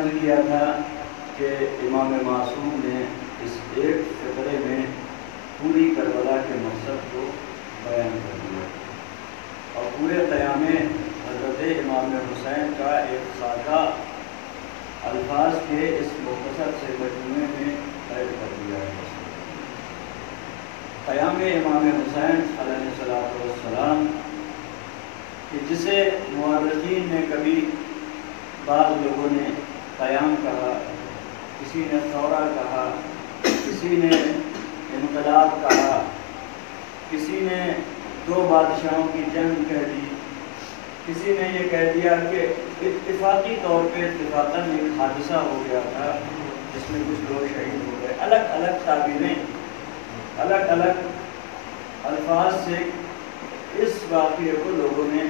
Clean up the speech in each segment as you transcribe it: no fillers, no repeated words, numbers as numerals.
عرض کیا تھا کہ امام معصوم نے اس ایک فقرے میں پوری کربلا کے مقصد کو بیان کر دیا اور پورے قیام حضرت امام حسین کا ایک خاکہ الفاظ کے اس مختصر سے مجموعے میں قید کر دیا ہے۔ قیام امام حسین علیہ السلام کہ جسے مورخین نے کبھی بعض لوگوں نے قیام کہا، کسی نے ثورہ کہا، کسی نے انقلاب کہا، کسی نے دو بادشاہوں کی جنگ کہہ دی، کسی نے یہ کہہ دیا کہ اتفاقی طور پہ اتفاقاً ایک حادثہ ہو گیا تھا جس میں کچھ لوگ شہید ہو گئے۔ الگ الگ تعبیریں، الگ الگ الفاظ سے اس واقعے کو لوگوں نے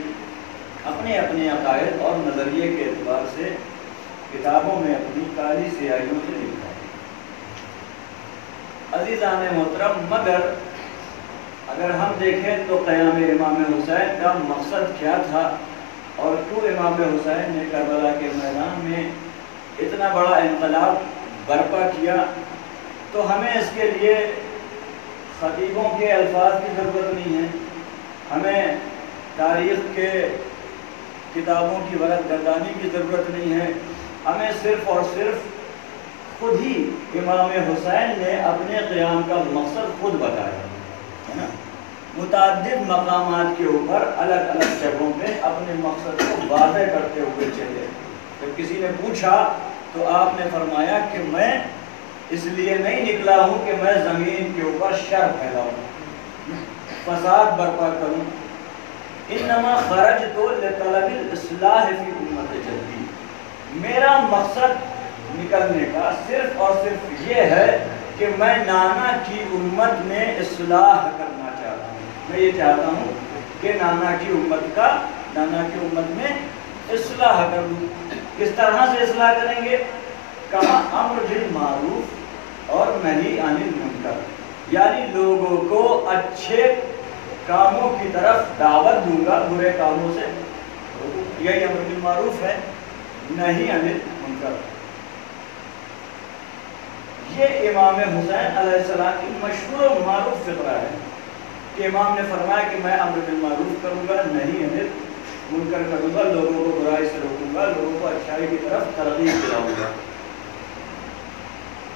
اپنے اپنے عقائد اور نظریے کے اعتبار سے کتابوں میں اپنی کالی سیاہیوں سے لکھا ہے۔ عزیزان محترم، مگر اگر ہم دیکھیں تو قیام امام حسین کا مقصد کیا تھا اور کیوں امام حسین نے کربلا کے میدان میں اتنا بڑا انقلاب برپا کیا، تو ہمیں اس کے لیے خطیبوں کے الفاظ کی ضرورت نہیں ہے، ہمیں تاریخ کے کتابوں کی ورق گردانی کی ضرورت نہیں ہے، ہمیں صرف اور صرف خود ہی امام حسین نے اپنے قیام کا مقصد خود بتایا ہے نا۔ متعدد مقامات کے اوپر الگ الگ جگہوں پہ اپنے مقصد کو واضح کرتے ہوئے چلے۔ جب کسی نے پوچھا تو آپ نے فرمایا کہ میں اس لیے نہیں نکلا ہوں کہ میں زمین کے اوپر شر پھیلاؤں، فساد برپا کروں، انما خرجت لطلب الاصلاح فی امت جدی، میرا مقصد نکلنے کا صرف اور صرف یہ ہے کہ میں نانا کی امت میں اصلاح کرنا چاہتا ہوں۔ میں یہ چاہتا ہوں کہ نانا کی امت میں اصلاح کروں۔ کس طرح سے اصلاح کریں گے؟ کہا امر بالمعروف اور نہی عن المنکر، یعنی لوگوں کو اچھے کاموں کی طرف دعوت دوں گا، برے کاموں سے یہی امر بالمعروف ہے، نہی عن المنکر۔ یہ امام حسین علیہ السلام کی مشہور و معروف فقرہ ہے کہ امام نے فرمایا کہ میں امر بالمعروف کروں گا، نہی عن المنکر کروں گا، لوگوں کو برائی سے روکوں گا، لوگوں کو اچھائی کی طرف ترغیب دلاؤں گا۔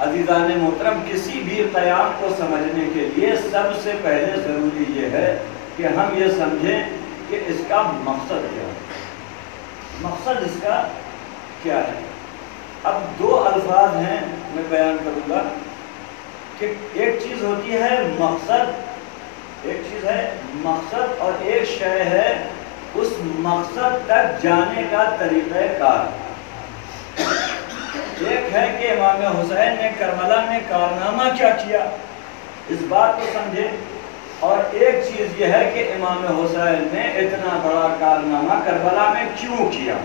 عزیزان محترم، کسی بھی قیام کو سمجھنے کے لیے سب سے پہلے ضروری یہ ہے کہ ہم یہ سمجھیں کہ اس کا مقصد کیا ہے، مقصد اس کا کیا ہے۔ اب دو الفاظ ہیں میں بیان کروں گا کہ ایک چیز ہوتی ہے مقصد، ایک چیز ہے مقصد اور ایک شے ہے اس مقصد تک جانے کا طریقہ کار۔ ایک ہے کہ امام حسین نے کربلا میں کارنامہ کیا کیا، اس بات کو سمجھے، اور ایک چیز یہ ہے کہ امام حسین نے اتنا بڑا کارنامہ کربلا میں کیوں کیا۔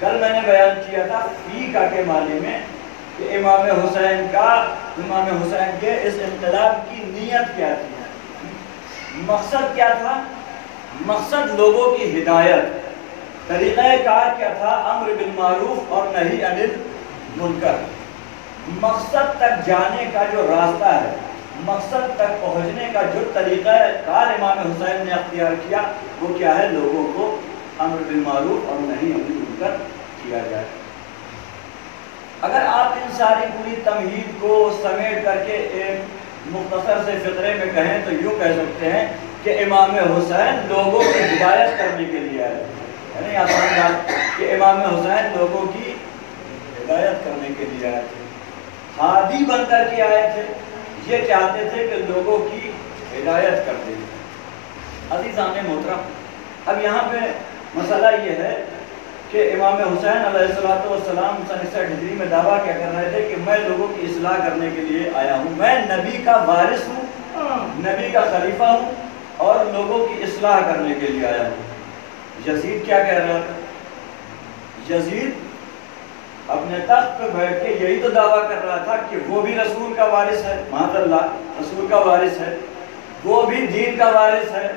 کل میں نے بیان کیا تھا فیقہ کے معنی میں کہ امام حسین کے اس انقلاب کی نیت کیا تھی، مقصد کیا تھا؟ مقصد لوگوں کی ہدایت، طریقہ کار کیا تھا؟ امر بالمعروف اور نہی عن المنکر۔ مقصد تک جانے کا جو راستہ ہے، مقصد تک پہنچنے کا جو طریقہ کار امام حسین نے اختیار کیا، وہ کیا ہے؟ لوگوں کو امر بالمعروف اور نہی عن المنکر کیا جائے۔ اگر آپ ان ساری پوری تمہید کو سمیٹ کر کے ایک مختصر سے فقرے میں کہیں تو یوں کہہ سکتے ہیں کہ امام حسین لوگوں کی ہدایت کرنے کے لیے آئے، یعنی آسان بات کہ امام حسین لوگوں کی ہدایت کرنے کے لیے آئے تھے، ہادی بن کر کے آئے تھے، یہ چاہتے تھے کہ لوگوں کی ہدایت کر دیں۔ عزیزان محترم، اب یہاں پہ مسئلہ یہ ہے کہ امام حسین علیہ السلام سن 61 ہجری میں دعویٰ کیا کر رہے تھے کہ میں لوگوں کی اصلاح کرنے کے لیے آیا ہوں، میں نبی کا وارث ہوں، نبی کا خلیفہ ہوں اور لوگوں کی اصلاح کرنے کے لیے آیا ہوں۔ یزید کیا کہہ رہا تھا؟ یزید اپنے تخت پہ بیٹھ کے یہی تو دعویٰ کر رہا تھا کہ وہ بھی رسول کا وارث ہے، معاذ اللہ، رسول کا وارث ہے، وہ بھی دین کا وارث ہے،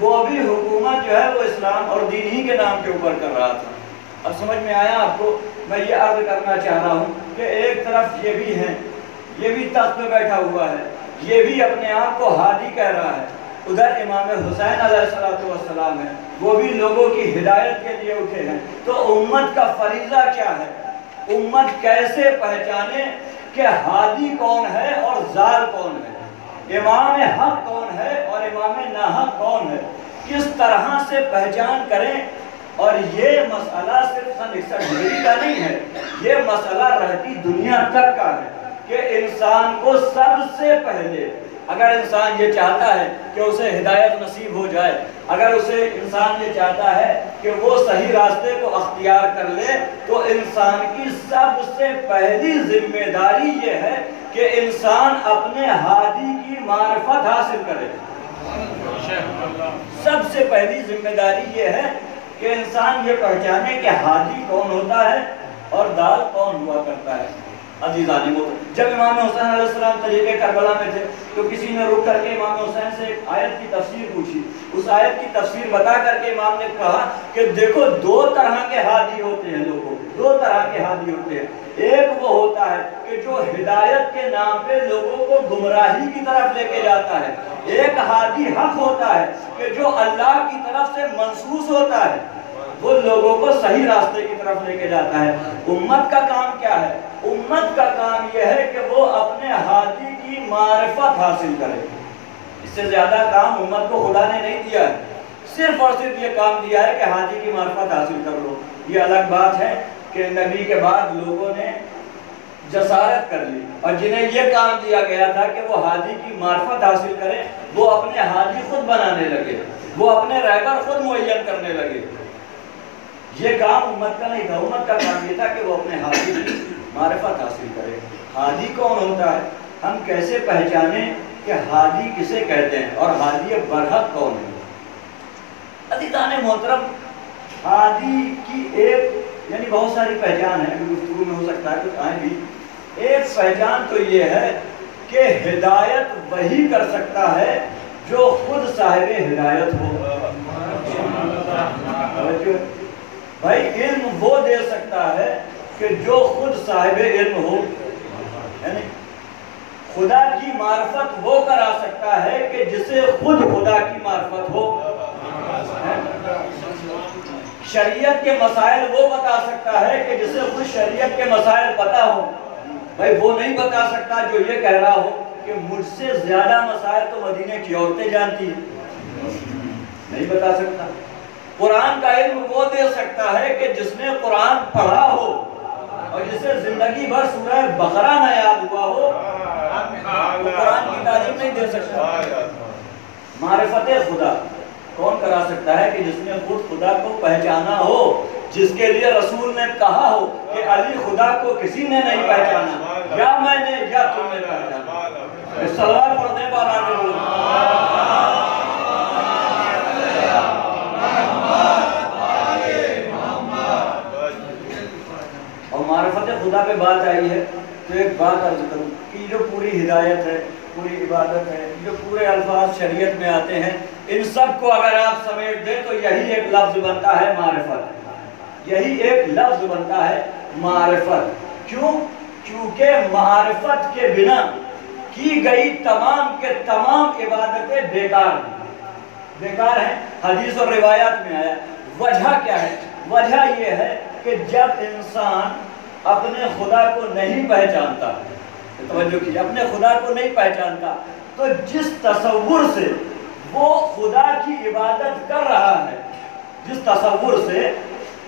وہ بھی حکومت جو ہے وہ اسلام اور دین ہی کے نام کے اوپر کر رہا تھا۔ اب سمجھ میں آیا آپ کو؟ میں یہ عرض کرنا چاہ رہا ہوں کہ ایک طرف یہ بھی ہے، یہ بھی تخت پہ بیٹھا ہوا ہے، یہ بھی اپنے آپ کو ہادی کہہ رہا ہے، ادھر امام حسین علیہ السلام ہے، وہ بھی لوگوں کی ہدایت کے لیے اٹھے ہیں۔ تو امت کا فریضہ کیا ہے؟ امت کیسے پہچانے کہ ہادی کون ہے اور ضال کون ہے، امام حق کون ہے اور امام ناحق کون ہے، کس طرح سے پہچان کریں؟ اور یہ مسئلہ صرف سن 61 کا نہیں ہے، یہ مسئلہ رہتی دنیا تک کا ہے کہ انسان کو سب سے پہلے، اگر انسان یہ چاہتا ہے کہ اسے ہدایت نصیب ہو جائے، اگر اسے انسان یہ چاہتا ہے کہ وہ صحیح راستے کو اختیار کر لے، تو انسان کی سب سے پہلی ذمہ داری یہ ہے کہ انسان اپنے ہادی کی معرفت حاصل کرے۔ سب سے پہلی ذمہ داری یہ ہے کہ انسان یہ پہچانے کہ ہادی کون ہوتا ہے اور ضال کون ہوا کرتا ہے۔ عزیزان محترم، جب امام حسین علیہ السلام طریق کربلا میں تھے تو کسی نے رک کر کے امام حسین سے ایک آیت کی تفسیر پوچھی، اس آیت کی تفسیر بتا کر کے امام نے کہا کہ دیکھو دو طرح کے ہادی ہوتے ہیں، لوگوں دو طرح کے ہادی ہوتے ہیں، ایک وہ ہوتا ہے کہ جو ہدایت کے نام پہ لوگوں کو گمراہی کی طرف لے کے جاتا ہے، ایک ہادی حق ہوتا ہے کہ جو اللہ کی طرف سے منصوص ہوتا ہے، وہ لوگوں کو صحیح راستے کی طرف لے کے جاتا ہے۔ امت کا کام کیا ہے؟ امت کا کام یہ ہے کہ وہ اپنے ہادی کی معرفت حاصل کرے۔ اس سے زیادہ کام امت کو خدا نے نہیں دیا ہے، صرف اور صرف یہ کام دیا ہے کہ ہادی کی معرفت حاصل کر لو۔ یہ الگ بات ہے کہ نبی کے بعد لوگوں نے جسارت کر لی، اور جنہیں یہ کام دیا گیا تھا کہ وہ ہادی کی معرفت حاصل کریں، وہ اپنے ہادی خود بنانے لگے، وہ اپنے رہبر خود معین کرنے لگے۔ یہ کام امت کا نہیں تھا، امت کا کام یہ تھا کہ وہ اپنے ہادی کی معرفت حاصل کرے۔ ہادی کون ہوتا ہے؟ ہم کیسے پہچانیں کہ ہادی کسے کہتے ہیں اور ہادی برحق کون ہے؟ عزیزان محترم، ہادی کی ایک یعنی بہت ساری پہچان ہے، گفتگو میں ہو سکتا ہے کچھ آئیں بھی۔ ایک پہچان تو یہ ہے کہ ہدایت وہی کر سکتا ہے جو خود صاحب ہدایت ہو۔ بھائی علم وہ دے سکتا ہے کہ جو خود صاحب علم ہو، یعنی خدا کی معرفت وہ کرا سکتا ہے کہ جسے خود خدا کی معرفت ہو۔ شریعت کے مسائل وہ بتا سکتا ہے کہ جسے خود شریعت کے مسائل پتا ہو۔ بھائی وہ نہیں بتا سکتا جو یہ کہہ رہا ہو کہ مجھ سے زیادہ مسائل تو مدینے کی عورتیں جانتی ہیں، نہیں بتا سکتا۔ قرآن کا علم وہ دے سکتا ہے کہ جس نے قرآن پڑھا ہو اور جسے زندگی بھر سورہ بقرہ نہ یاد ہوا ہو، وہ قرآن کی تعلیم نہیں دے سکتا۔ معرفت خدا کون کرا سکتا ہے کہ جس نے خود خدا کو پہچانا ہو، جس کے لیے رسول نے کہا ہو کہ علی خدا کو کسی نے نہیں پہچانا، یا میں نے یا تم نے پہچانا۔ سلوات پڑھنے والا نے معرفت خدا پہ بات آئی ہے تو ایک بات عرض کروں کہ جو پوری ہدایت ہے، پوری عبادت ہے، جو پورے الفاظ شریعت میں آتے ہیں، ان سب کو اگر آپ سمیٹ دیں تو یہی ایک لفظ بنتا ہے معرفت۔ یہی ایک لفظ بنتا ہے معرفت۔ کیوں؟ کیونکہ معرفت کے بنا کی گئی تمام کے تمام عبادتیں بیکار ہیں، بیکار ہیں۔ حدیث اور روایات میں آیا۔ وجہ کیا ہے؟ وجہ یہ ہے کہ جب انسان اپنے خدا کو نہیں پہچانتا، توجہ کیجیے، اپنے خدا کو نہیں پہچانتا تو جس تصور سے وہ خدا کی عبادت کر رہا ہے، جس تصور سے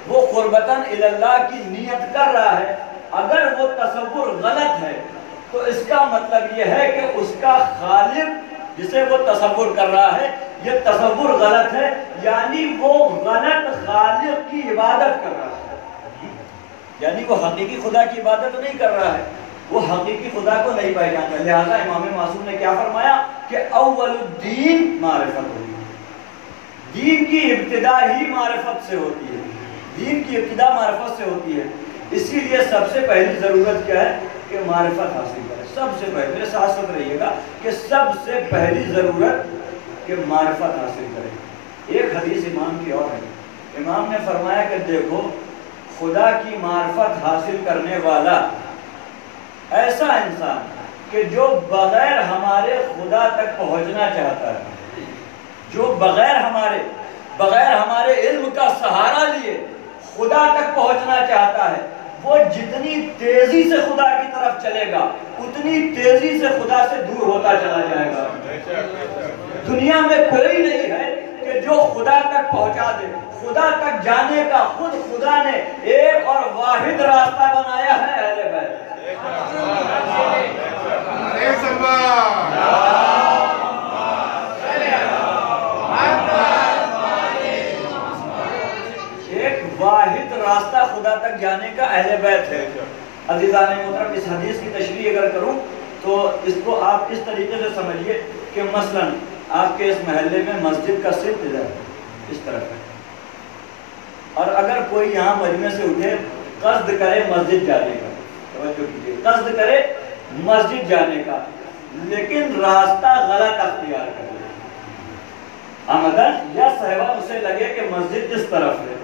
وہ قربتاً اللہ کی نیت کر رہا ہے، اگر وہ تصور غلط ہے تو اس کا مطلب یہ ہے کہ اس کا خالق جسے وہ تصور کر رہا ہے یہ تصور غلط ہے، یعنی وہ غلط خالق کی عبادت کر رہا ہے، یعنی وہ حقیقی خدا کی عبادت نہیں کر رہا ہے، وہ حقیقی خدا کو نہیں پہچانتا۔ لہذا امام معصوم نے کیا فرمایا کہ اول الدین معرفت ہوگی، دین کی ابتدا ہی معرفت سے ہوتی ہے، دین کی ابتدا معرفت سے ہوتی ہے۔ اسی لیے سب سے پہلی ضرورت کیا ہے کہ معرفت حاصل کرے۔ سب سے پہلے، میرے ساتھ ساتھ رہیے گا، کہ سب سے پہلی ضرورت کہ معرفت حاصل کرے۔ ایک حدیث امام کی اور ہے، امام نے فرمایا کہ دیکھو خدا کی معرفت حاصل کرنے والا ایسا انسان کہ جو بغیر ہمارے خدا تک پہنچنا چاہتا ہے، جو بغیر ہمارے علم کا سہارا لیے خدا تک پہنچنا چاہتا ہے، وہ جتنی تیزی سے خدا کی طرف چلے گا اتنی تیزی سے خدا سے دور ہوتا چلا جائے گا۔ دنیا میں کوئی نہیں ہے کہ جو خدا تک پہنچا دے۔ خدا تک جانے کا خود خدا نے ایک اور واحد راستہ بنایا ہے، اہل بیت۔ ایک واحد راستہ خدا تک جانے کا اہل بیت ہے۔ عزیزان محترم، اس حدیث کی تشریح اگر کروں تو اس کو آپ اس طریقے سے سمجھیے کہ مثلا آپ کے اس محلے میں مسجد کا صرف ادھر اس طرف ہے، اور اگر کوئی یہاں مجمع سے اٹھے قصد کرے مسجد جانے کا، توجہ کیجیے، قصد کرے مسجد جانے کا، لیکن راستہ غلط اختیار کرے، آمدن یا صحبہ اسے لگے کہ مسجد اس طرف ہے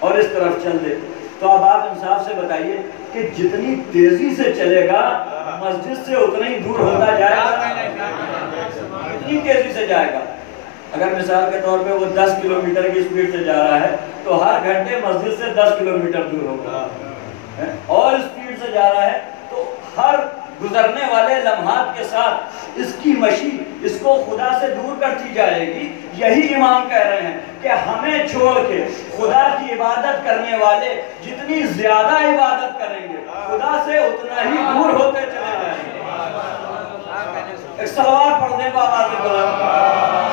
اور اس طرف چل دے، تو اب آپ انصاف سے بتائیے کہ جتنی تیزی سے چلے گا مسجد سے اتنا ہی دور ہوتا جائے گا، اتنی تیزی سے جائے گا۔ اگر مثال کے طور پہ وہ 10 کلومیٹر کی سپیڈ سے جا رہا ہے تو ہر گھنٹے مسجد سے 10 کلومیٹر دور ہوگا، اور سپیڈ سے جا رہا ہے تو ہر گزرنے والے لمحات کے ساتھ اس کی مشی اس کو خدا سے دور کرتی جائے گی۔ یہی امام کہہ رہے ہیں کہ ہمیں چھوڑ کے خدا کی عبادت کرنے والے جتنی زیادہ عبادت کریں گے خدا سے اتنا ہی دور ہوتے چلے جائیں گے۔ ایک سلوات پڑھنے کو آواز میں بلند۔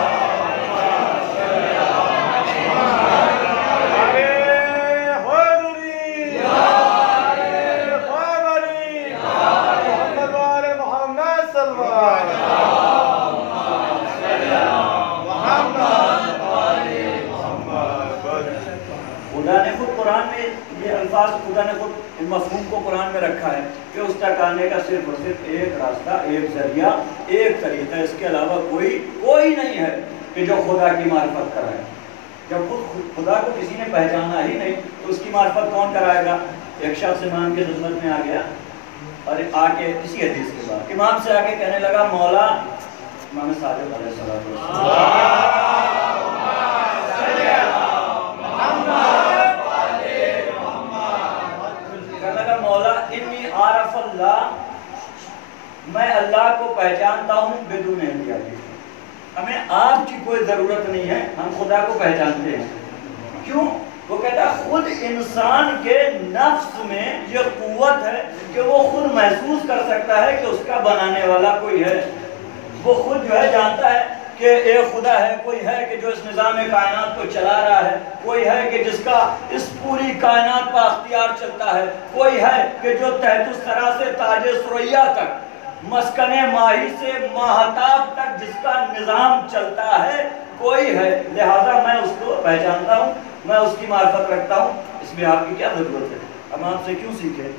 خدا نے خود مفہوم کو قرآن میں رکھا ہے کہ اس تک آنے کا صرف اور صرف ایک راستہ، ایک ذریعہ، ایک طریقہ، اس کے علاوہ کوئی نہیں ہے کہ جو خدا کی معرفت کرائے۔ جب خدا کو کسی نے پہچانا ہی نہیں تو اس کی معرفت کون کرائے گا؟ ایک شخص امام کی خدمت میں آ گیا اور آ کے اسی حدیث کے بعد امام سے آ کے کہنے لگا مولا، امام صادق علیہ السلام عارف اللہ، میں اللہ کو پہچانتا ہوں بدون احتیاطی، ہمیں آپ کی کوئی ضرورت نہیں ہے، ہم خدا کو پہچانتے ہیں۔ کیوں؟ وہ کہتا ہے خود انسان کے نفس میں یہ قوت ہے کہ وہ خود محسوس کر سکتا ہے کہ اس کا بنانے والا کوئی ہے، وہ خود جو ہے جانتا ہے کہ ایک خدا ہے، کوئی ہے کہ جو اس نظام کائنات کو چلا رہا ہے، کوئی ہے کہ جس کا اس پوری کائنات پر اختیار چلتا ہے، کوئی ہے کہ جو تحت الثری سے تاج ثریا تک، مسکن ماہی سے ماہتاب تک جس کا نظام چلتا ہے، کوئی ہے، لہذا میں اس کو پہچانتا ہوں، میں اس کی معرفت رکھتا ہوں، اس میں آپ کی کیا ضرورت ہے؟ ہم آپ سے کیوں سیکھیں،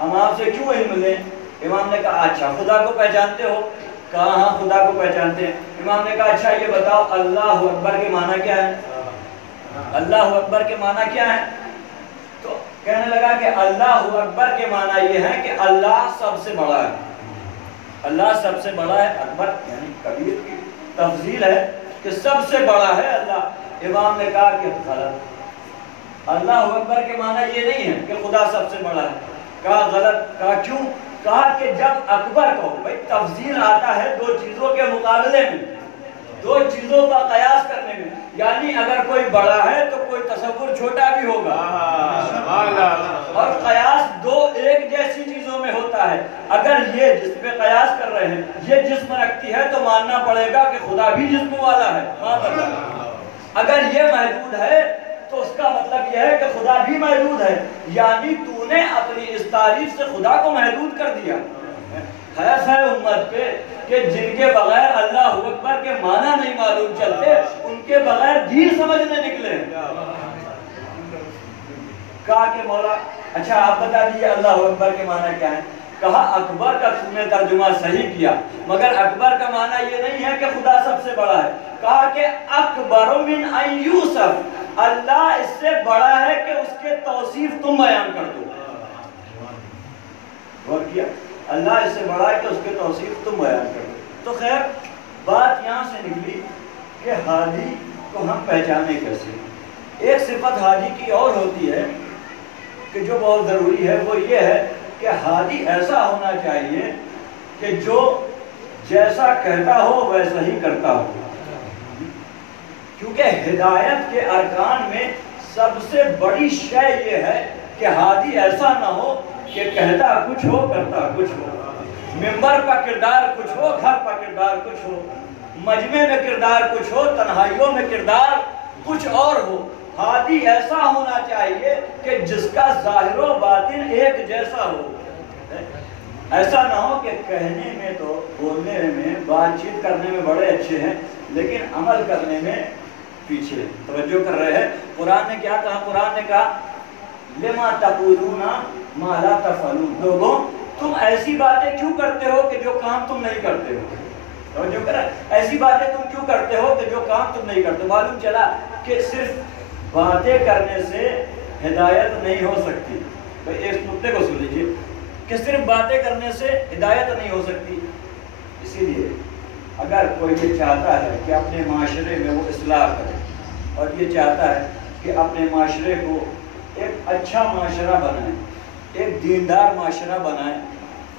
ہم آپ سے کیوں علم لیں؟ امام نے کہا اچھا خدا کو پہچانتے ہو؟ کہا ہاں خدا کو پہچانتے ہیں۔ امام نے کہا اچھا یہ بتاؤ اللہ اکبر کے معنی کیا ہے؟ اللہ اکبر کے معنی کیا ہے؟ تو کہنے لگا کہ اللہ اکبر کے معنی یہ ہے کہ اللہ سب سے بڑا ہے، اللہ سب سے بڑا ہے، اکبر یعنی کبیر کی تفضیل ہے کہ سب سے بڑا ہے اللہ۔ امام نے کہا کہ غلط، اللہ اکبر کے معنی یہ نہیں ہے کہ خدا سب سے بڑا ہے۔ کہا غلط، کہا کیوں؟ کہا کہ جب اکبر کو بھائی تفضیل آتا ہے دو چیزوں کے مقابلے میں، دو چیزوں کا قیاس کرنے میں، یعنی اگر کوئی بڑا ہے تو کوئی تصور چھوٹا بھی ہوگا، اور قیاس دو ایک جیسی چیزوں میں ہوتا ہے۔ اگر یہ جس پہ قیاس کر رہے ہیں یہ جسم رکھتی ہے تو ماننا پڑے گا کہ خدا بھی جسم والا ہے، اگر یہ محدود ہے تو اس کا مطلب یہ ہے کہ خدا بھی محدود ہے، یعنی تو نے اپنی اس تعریف سے خدا کو محدود کر دیا۔ حیف ہے امت پہ کہ جن کے بغیر اللہ اکبر کے معنی نہیں معلوم چلتے، ان کے بغیر دین سمجھنے نکلے۔ کہا کہ مولا اچھا آپ بتا دیجیے اللہ اکبر کے معنی کیا ہے؟ کہا اکبر کا تم نے ترجمہ صحیح کیا، مگر اکبر کا معنی یہ نہیں ہے کہ خدا سب سے بڑا ہے۔ کہا کہ اکبر من ان یوسف، اللہ اس سے بڑا ہے کہ اس کے توصیف تم بیان کر دو. غور کیا؟ اللہ اس سے بڑا ہے کہ اس کے توصیف تم بیان کر دو. تو خیر بات یہاں سے نکلی کہ ہادی کو ہم پہچانے کیسے. ایک صفت ہادی کی اور ہوتی ہے کہ جو بہت ضروری ہے، وہ یہ ہے کہ ہادی ایسا ہونا چاہیے کہ جو جیسا کہتا ہو ویسا ہی کرتا ہو. کیونکہ ہدایت کے ارکان میں سب سے بڑی شے یہ ہے کہ ہادی ایسا نہ ہو کہ کہتا کچھ ہو کرتا کچھ ہو. ممبر کا کردار کچھ ہو، گھر کا کردار کچھ ہو، مجمع میں کردار کچھ ہو، تنہائیوں میں کردار کچھ اور ہو. ہادی ایسا ہونا چاہیے کہ جس کا ظاہر و باطن ایک جیسا ہو. ایسا نہ ہو کہ کہنے میں تو بولنے میں بات چیت کرنے میں بڑے اچھے ہیں لیکن عمل کرنے میں پیچھے. توجہ کر رہے ہیں؟ قرآن نے کیا کہا؟ قرآن نے کہا لما تقولون ما لا تفعلون. لوگوں تم ایسی باتیں کیوں کرتے ہو کہ جو کام تم نہیں کرتے ہو. توجہ کر رہے ہیں؟ ایسی باتیں تم کیوں کرتے ہو کہ جو کام تم نہیں کرتے. معلوم چلا کہ صرف باتیں کرنے سے ہدایت نہیں ہو سکتی. بھئی اس نقطے کو سن لیجیے کہ صرف باتیں کرنے سے ہدایت نہیں ہو سکتی. اسی لیے اگر کوئی یہ چاہتا ہے کہ اپنے معاشرے میں وہ اصلاح کرے اور یہ چاہتا ہے کہ اپنے معاشرے کو ایک اچھا معاشرہ بنائے، ایک دیندار معاشرہ بنائے،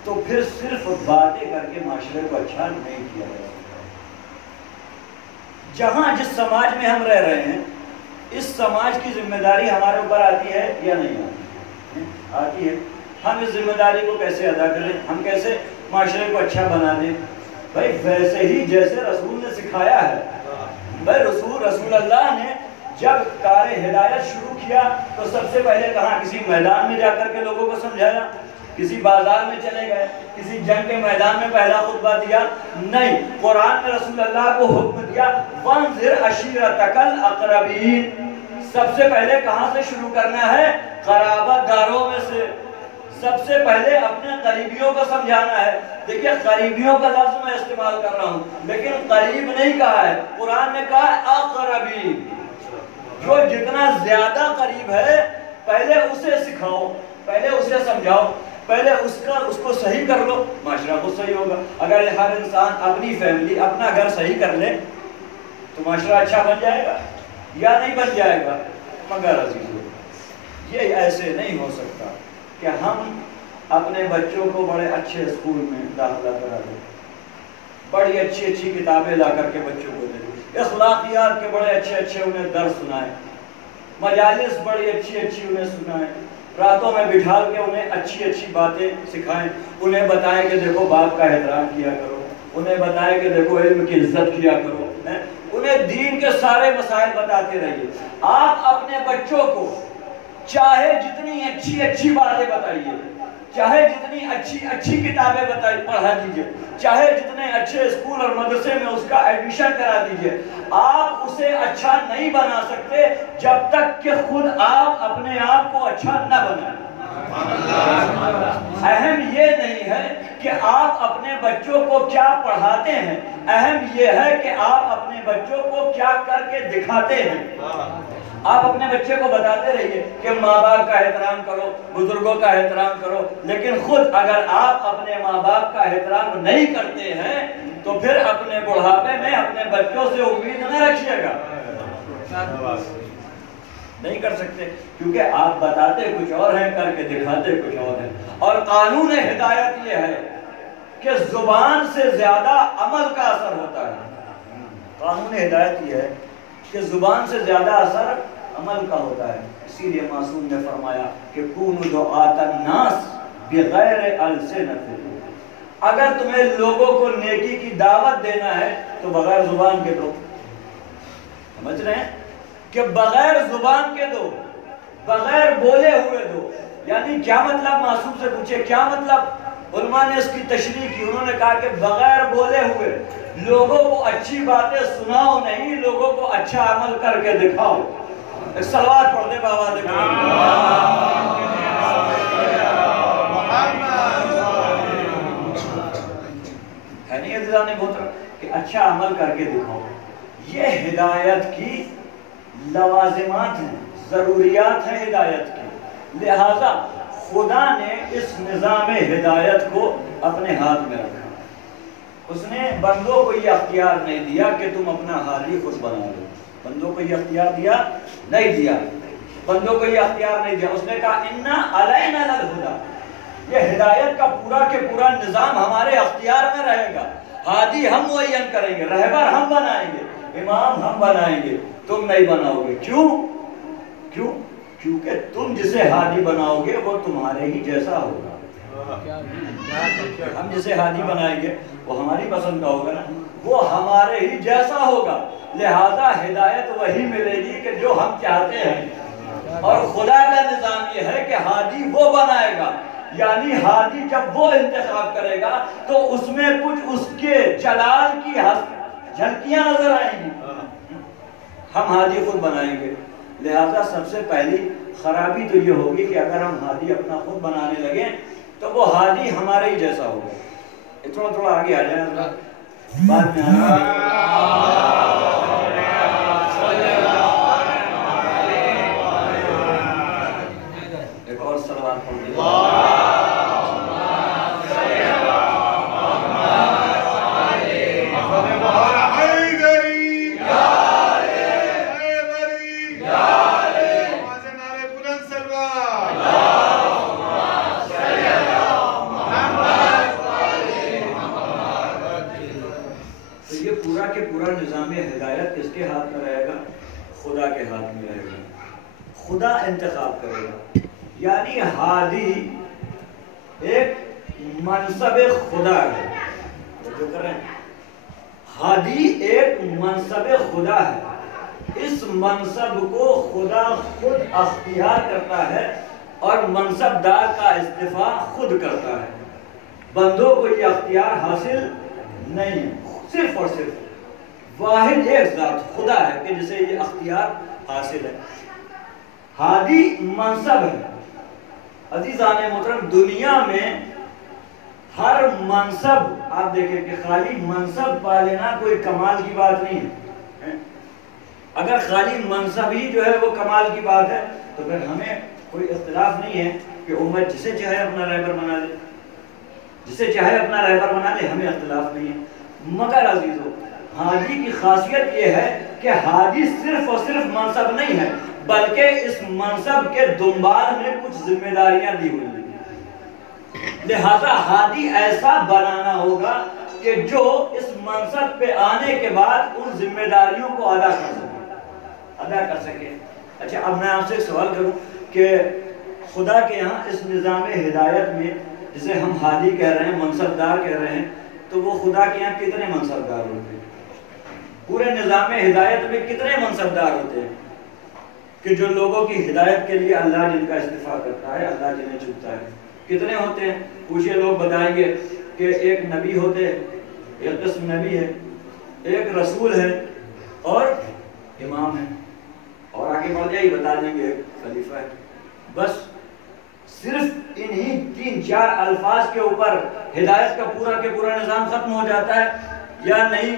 تو پھر صرف باتیں کر کے معاشرے کو اچھا نہیں کیا جائے. جہاں جس سماج میں ہم رہ رہے ہیں اس سماج کی ذمہ داری ہمارے اوپر آتی ہے یا نہیں آتی؟ آتی ہے. ہم اس ذمہ داری کو کیسے ادا کریں؟ ہم کیسے معاشرے کو اچھا بنا دیں؟ بھائی ویسے ہی جیسے رسول نے سکھایا ہے. بھائی رسول اللہ نے جب کار ہدایت شروع کیا تو سب سے پہلے کہاں؟ کسی میدان میں جا کر کے لوگوں کو سمجھایا؟ کسی بازار میں چلے گئے؟ کسی جنگ کے میدان میں پہلا خطبہ دیا؟ نہیں. قرآن میں رسول اللہ کو حکم دیا وانذر عشیرتک الاقربین. سب سے پہلے کہاں سے شروع کرنا ہے؟ قرابت داروں میں سے. سب سے پہلے اپنے قریبیوں کو سمجھانا ہے. دیکھیے قریبیوں کا لفظ میں استعمال کر رہا ہوں لیکن قریب نہیں کہا ہے. قرآن نے کہا اقربین. جو جتنا زیادہ قریب ہے پہلے اسے سکھاؤ، پہلے اسے سمجھاؤ، پہلے اس کو صحیح کر لو، معاشرہ خود صحیح ہوگا. اگر ہر انسان اپنی فیملی اپنا گھر صحیح کر لے تو معاشرہ اچھا بن جائے گا یا نہیں بن جائے گا؟ مگر عزیزو یہ ایسے نہیں ہو سکتا کہ ہم اپنے بچوں کو بڑے اچھے اسکول میں داخلہ کرا دیں، بڑی اچھی اچھی کتابیں لا کر کے بچوں کو دیں، اخلاقیات کے بڑے اچھے اچھے انہیں درس سنائیں، مجالس بڑی اچھی اچھی انہیں سنائیں، راتوں میں بٹھا کے انہیں اچھی اچھی باتیں سکھائیں، انہیں بتائیں کہ دیکھو باپ کا احترام کیا کرو، انہیں بتائیں کہ دیکھو علم کی عزت کیا کرو، انہیں دین کے سارے مسائل بتاتے رہیے. آپ اپنے بچوں کو چاہے جتنی اچھی اچھی باتیں بتائیے، چاہے جتنی اچھی اچھی کتابیں پڑھا دیجئے، چاہے جتنے اچھے اسکول اور مدرسے میں اس کا ایڈمیشن کرا دیجئے، آپ اسے اچھا نہیں بنا سکتے جب تک کہ خود آپ اپنے آپ کو اچھا نہ بنائیں. اہم یہ نہیں ہے کہ آپ اپنے بچوں کو کیا پڑھاتے ہیں، اہم یہ ہے کہ آپ اپنے بچوں کو کیا کر کے دکھاتے ہیں. آپ اپنے بچے کو بتاتے رہیے کہ ماں باپ کا احترام کرو، بزرگوں کا احترام کرو، لیکن خود اگر آپ اپنے ماں باپ کا احترام نہیں کرتے ہیں تو پھر اپنے بڑھاپے میں اپنے بچوں سے امید نہ رکھیے گا. نہیں کر سکتے کیونکہ آپ بتاتے کچھ اور ہیں، کر کے دکھاتے کچھ اور ہیں. اور قانون ہدایت یہ ہے کہ زبان سے زیادہ عمل کا اثر ہوتا ہے. قانون ہدایت یہ ہے کہ زبان سے زیادہ اثر عمل کا ہوتا ہے. اسی لیے معصوم نے فرمایا کہ کونوا دعاۃ الناس بغیر السنۃ. اگر تمہیں لوگوں کو نیکی کی دعوت دینا ہے تو بغیر زبان کے دو. سمجھ رہے ہیں کہ بغیر زبان کے دو، بغیر بولے ہوئے دو. یعنی کیا مطلب؟ معصوم سے پوچھے کیا مطلب؟ علماء نے اس کی تشریح کی. انہوں نے کہا کہ بغیر بولے ہوئے لوگوں کو اچھی باتیں سناؤ نہیں، لوگوں کو اچھا عمل کر کے دکھاؤ. ایک صلوات پڑھ دے بابا دے. ہے نہیں عزیزان محترم کہ اچھا عمل کر کے دکھاؤ. یہ ہدایت کی لوازمات ہیں، ضروریات ہیں ہدایت کی، لہذا خدا نے اس نظام ہدایت کو اپنے ہاتھ میں رکھا۔ اس نے بندوں کو یہ اختیار نہیں دیا کہ تم اپنا ہادی خود بنا لو، بندوں کو یہ اختیار دیا نہیں دیا، بندوں کو یہ اختیار نہیں دیا۔ اس نے کہا اِنَّا عَلَيْنَا الْهُدَى، یہ ہدایت کا پورا کے پورا نظام ہمارے اختیار میں رہے گا، ہادی ہم معین کریں گے، رہبر ہم بنائیں گے، امام ہم بنائیں گے، تم نہیں بناؤ گے۔ کیوں؟ کیونکہ تم جسے ہادی بناؤ گے وہ تمہارے ہی جیسا ہوگا۔ ہم جسے ہادی بنائیں گے وہ ہماری پسند کا ہوگا نا، وہ ہمارے ہی جیسا ہوگا، لہذا ہدایت وہی ملے گی کہ جو ہم چاہتے ہیں۔ اور خدا کا نظام یہ ہے کہ ہادی وہ بنائے گا، یعنی ہادی جب وہ انتخاب کرے گا تو اس میں کچھ اس کے جلال کی جھلکیاں نظر آئیں گی۔ ہم ہادی خود بنائیں گے، لہذا سب سے پہلی خرابی تو یہ ہوگی کہ اگر ہم ہادی اپنا خود بنانے لگیں تو وہ ہادی ہمارے ہی جیسا ہوگا۔ تھوڑا تھوڑا آگے آ جائیں، بعد میں ایک اور سلوات پڑھ دیجیے۔ پورا نظام ہدایت کس کے ہاتھ میں رہے گا؟ خدا کے ہاتھ میں رہے گا، خدا انتخاب کرے گا۔ یعنی ہادی ایک منصب خدا ہے، جو کر رہے ہیں ہادی ایک منصب خدا ہے، اس منصب کو خدا خود اختیار کرتا ہے اور منصب دار کا استعفا خود کرتا ہے۔ بندوں کو یہ اختیار حاصل نہیں ہے، صرف اور صرف واحد ایک ذات خدا ہے کہ جسے یہ اختیار حاصل ہے۔ ہادی منصب ہے۔ عزیزان محترم، دنیا میں ہر منصب آپ دیکھیں کہ خالی منصب پا لینا کوئی کمال کی بات نہیں ہے۔ اگر خالی منصب ہی جو ہے وہ کمال کی بات ہے تو پھر ہمیں کوئی اختلاف نہیں ہے کہ امت جسے چاہے اپنا رہبر بنا لے، جسے چاہے اپنا رہبر بنا لے، ہمیں اختلاف نہیں ہے۔ مگر عزیزو، ہادی کی خاصیت یہ ہے کہ ہادی صرف اور صرف منصب نہیں ہے، بلکہ اس منصب کے دنبال میں کچھ ذمہ داریاں دی ہوئی ہیں۔ لہذا ہادی ایسا بنانا ہوگا کہ جو اس منصب پہ آنے کے بعد ان ذمہ داریوں کو ادا کر سکے۔ اچھا، اب میں آپ سے سوال کروں کہ خدا کے یہاں اس نظام ہدایت میں جسے ہم ہادی کہہ رہے ہیں، منصب دار کہہ رہے ہیں، تو وہ خدا کے یہاں کتنے منصب دار ہوتے ہیں؟ پورے نظام ہدایت میں کتنے منصب دار ہوتے ہیں کہ جو لوگوں کی ہدایت کے لیے اللہ جن کا استعفا کرتا ہے، اللہ جنہیں چنتا ہے؟ کتنے ہوتے ہیں؟ پوچھئے، لوگ بتائیں گے کہ ایک نبی ہوتے ہیں، ایک قسم نبی ہے، ایک رسول ہے اور امام ہے، اور آگے بڑھ جائے بتا دیں گے ایک خلیفہ ہے۔ بس صرف انہی 3-4 الفاظ کے اوپر ہدایت کا پورا کے پورا نظام ختم ہو جاتا ہے یا نہیں؟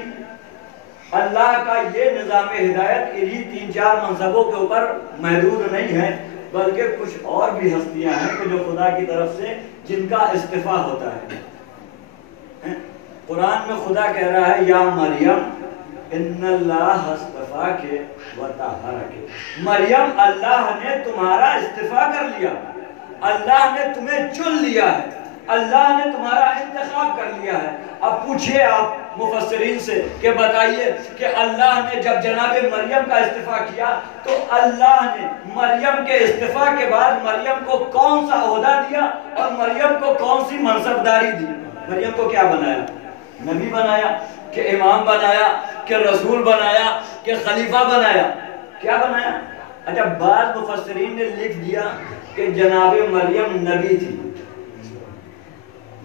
اللہ کا یہ نظام ہدایت انہی 3-4 منصبوں کے اوپر محدود نہیں ہے، بلکہ کچھ اور بھی ہستیاں ہیں کہ جو خدا کی طرف سے جن کا استعفا ہوتا ہے۔ قرآن میں خدا کہہ رہا ہے یا مریم ان اللہ اصطفاک وطہرک، مریم اللہ نے تمہارا استعفا کر لیا، اللہ نے تمہیں چن لیا ہے، اللہ نے تمہارا انتخاب کر لیا ہے۔ اب پوچھئے آپ مفسرین سے کہ بتائیے کہ اللہ نے جب جناب مریم کا استعفا کیا تو اللہ نے مریم کے استعفا کے بعد مریم کو کون سا عہدہ دیا اور مریم کو کون سی منصبداری دی؟ مریم کو کیا بنایا؟ نبی بنایا کہ امام بنایا کہ رسول بنایا کہ خلیفہ بنایا؟ کیا بنایا؟ اچھا، بعض مفسرین نے لکھ دیا کہ جناب مریم نبی تھی،